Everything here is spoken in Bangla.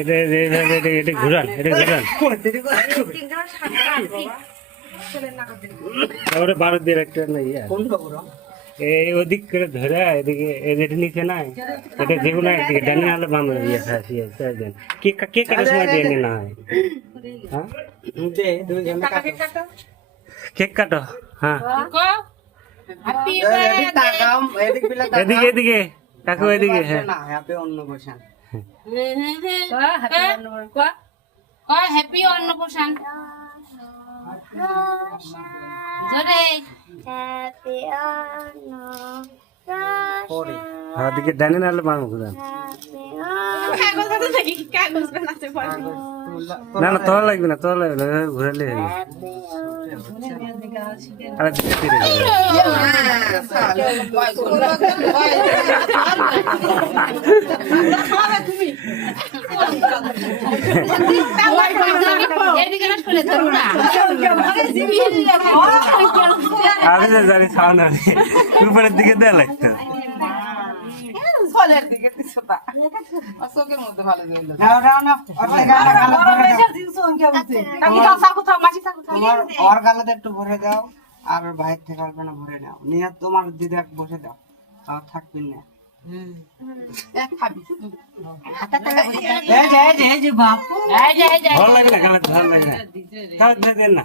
এটা ঘুরান, এটা ঘুরান। তারপরে 12 দিয়ে একটা না ইয়া এই ওদিক করে ধরে এদিকে এটা নিচে নাই, এটা যেগুলো একদিকে ডানি নাহলে বাম ইয়ে খাসি দেন। কে কাটার সময় দিয়ে না হয়? হ্যাঁ কেক কাটো। হ্যাঁ এদিকে এদিকে কাকু এদিকে। হ্যাঁ হ্যাপি অন্নপ্রাশন জোরে ওদিকে ডানি নাহলে বাম ঘুরান। না না তোলা লাগবে না, তোলা লাগবে না, ঘুরালে আরে ধীরে আমি তো জানি সাউন্ড উপরের দিকে দেওয়া লাগতো। ওর গালাতে একটু ভরে দাও আর বাইরে থেকে অল্প না ভরে নাও, নিয়ে তোমার দিদা বসে দাও, তাও থাকবি না। ভালো লাগে না, ভালো লাগে না, দেন না।